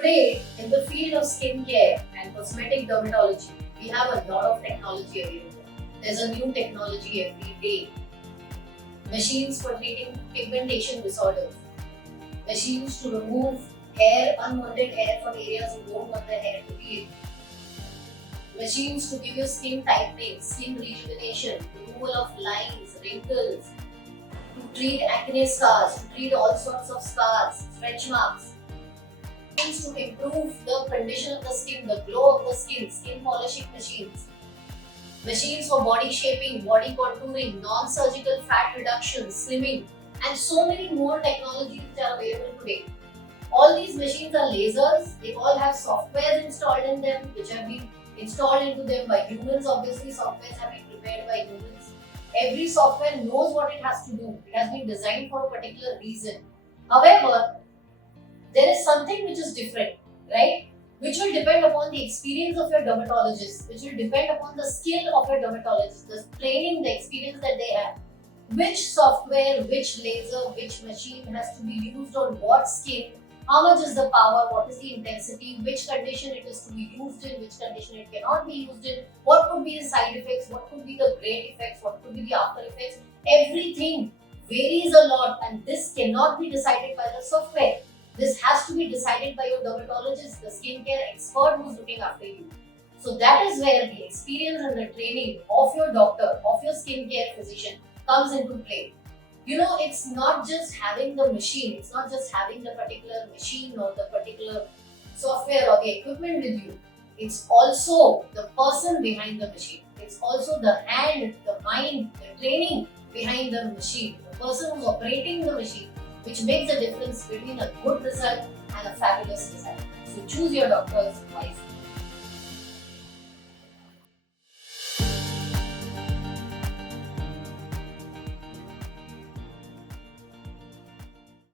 Today, in the field of skincare and cosmetic dermatology, we have a lot of technology available. There's a new technology every day. Machines for treating pigmentation disorders, machines to remove hair, unwanted hair from areas you don't want the hair to be in, machines to give you skin tightening, skin rejuvenation, removal of lines, wrinkles, to treat acne scars, to treat all sorts of scars, stretch marks, machines to improve the condition of the skin, the glow of the skin polishing machines, machines for body shaping, body contouring, non-surgical fat reduction, slimming, and so many more technologies which are available today. All these machines are lasers, they all have softwares installed in them which have been installed into them by humans. Obviously, softwares have been prepared by humans. Every software knows what it has to do. It has been designed for a particular reason. However, there is something which is different, right? Which will depend upon the experience of your dermatologist, which will depend upon the skill of your dermatologist, the training, the experience that they have. Which software, which laser, which machine has to be used on what skin, how much is the power, what is the intensity, which condition it is to be used in, which condition it cannot be used in, what could be the side effects, what could be the great effects, what could be the after effects. Everything varies a lot, and this cannot be decided by the software. This has to be decided by your dermatologist, the skincare expert who's looking after you. So that is where the experience and the training of your doctor, of your skincare physician comes into play. You know, it's not just having the machine, it's not just having the particular machine or the particular software or the equipment with you. It's also the person behind the machine. It's also the hand, the mind, the training behind the machine, the person who's operating the machine, which makes a difference between a good result and a fabulous result. So choose your doctors wisely.